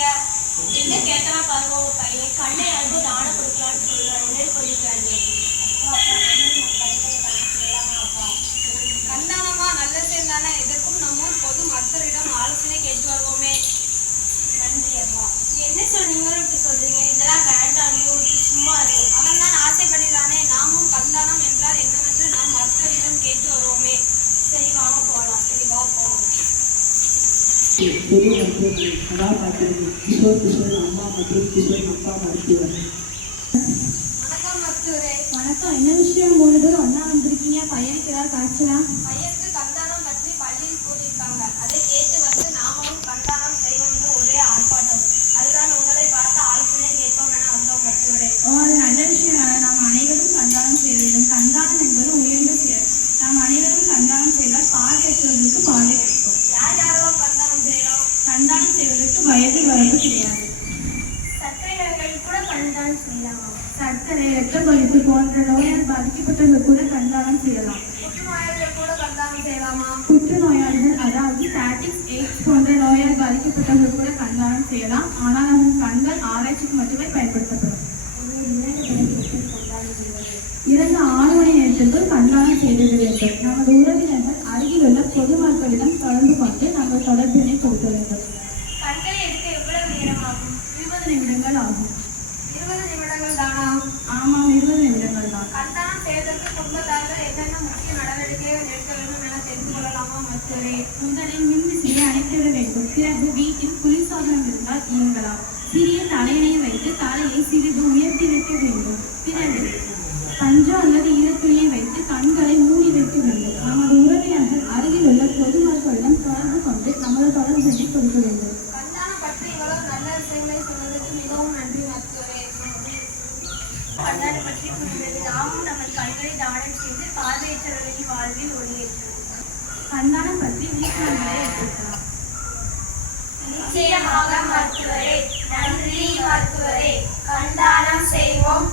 இருக்கீங்க? என்ன கேட்டா பாருங்க, உங்க பையன் கண்ணை யாருக்கும் தானம் கொடுக்கலான்னு சொல்றான். என்னன்னு சொல்லிக்கிறாங்க. கண்தானமா நல்ல சேர்ந்தானே. இதற்கும் நம்ம பொது மக்களிடம் ஆலோசனை கேட்டு வருவோமே. நன்றி அம்மா. என்ன சொன்னீங்களும் இப்படி சொல்றீங்க? இதெல்லாம் வேண்டாம், நீங்க சும்மா இருக்கும். அவன் தான் ஆசைப்படுகிறானே. நாமும் கண்தானம் என்றால் என்னவென்று நாம் மக்களிடம் கேட்டு வருவோமே. சரி வாங்க போகலாம். சரி வா போகலாம். பொது மருத்துவமனை கிஷோர் அம்மா மற்றும் கிஷோர் அப்பா மருத்துவர். வணக்கம் மருத்துவரே. வணக்கம். என்ன விஷயம்? 3 பேர் ஒண்ணா வந்திருக்கீங்க. பையனுக்கு ஏதாவது காய்ச்சலா? பையனுக்கு கண்தானம் பற்றி பள்ளியில் கூறியிருக்காங்க. அதை கேட்டு வந்து நாமும் கண்தானம் செய்வோம்னு ஒரே ஆர்ப்பாட்டம். அதுதான் உங்களை பார்த்து ஆலோசனை கேட்போம் என வந்தோம் மருத்துவரே. அது நல்ல விஷயம். நாம் அனைவரும் கண்தானம் செய்ய வேண்டும். கண்தானம் என்பது உயர்ந்த செயல். நாம் அனைவரும் கண்தானம் செய்தால் பார்வையற்றவர்களுக்கு பார்வை கிடைக்கும். யார் யாரெல்லாம் கண்தானம் செய்யலாம்? கண்தானம் செய்வதற்கு வயது வரம்பு கிடையாது. சர்க்கரை நோய்கள் கூட கண்தானம் செய்யலாமா? சர்க்கரை, இரத்த கொதிப்பு போன்ற நோயால் பாதிக்கப்பட்டவர்கள் கூட கண்தானம் செய்யலாம். புற்றுநோயாளிகள் கூட கண்தானம் செய்யலாமா? புற்றுநோயாளிகள், அதாவது ஸ்டாட்டிக்ஸ், எய்ட்ஸ் போன்ற நோயால் பாதிக்கப்பட்டவர்கள் கூட கண்தானம் செய்யலாம். ஆனால் அதன் கண்கள் ஆராய்ச்சிக்கு மட்டுமே பயன்படுத்தப்படும். 2 6 மணி நேரத்திற்குள் கண்தானம் செய்திட வேண்டும். நமது உறவினர்கள் அருகில் உள்ள பொது மக்களிடம் தொடர்பு கொண்டு நாங்கள் தொடர்பினை கொடுக்க வேண்டும். கண்களை எடுக்க எவ்வளவு நேரம் ஆகும்? 20 நிமிடங்கள் ஆகும். 20 நிமிடங்கள் தானா? ஆமாம், 20 நிமிடங்கள் தான். கண்தானம் செய்வதற்கு குடும்பத்தார்கள் என்னென்ன முக்கிய நடவடிக்கைகள் எடுக்க வேண்டும் என தெரிந்து கொள்ளலாமா மருத்துவரே? முதலில் மின்விசிறியை அணைத்துவிட வேண்டும். பிறகு வீட்டில் குளிர்சாதனம் இருந்தால் இயங்கலாம். சிறிய தலையணை வைத்து தலையை சிறிது உயர்த்தி வைக்க வேண்டும். பிறகு பஞ்சு அல்லது ஈரத்துணியை வைத்து கண்களை மூடி வைக்க வேண்டும். நமது உறவினர்கள் அருகில் உள்ள பொதுமக்களிடம் தொடர்பு கொண்டு நமது தொடர்பினை கொடுக்க வேண்டும். கண்தானம் பற்றி இவ்வளவு நல்ல விஷயங்களை சொன்னதற்கு மிகவும் நன்றி மருத்துவரே. கண்தானம் பற்றி கூறியது நாமும் நமது கண்களை தானம் செய்து பார்வையற்றவர்களின் வாழ்வில் ஒளியேற்றுவோம். கண்தானம் பற்றி விழிப்புணர்வுகளை ஏற்படுத்தலாம். நிச்சயமாக மருத்துவரே. நன்றி மருத்துவரே. கண்தானம் செய்வோம்.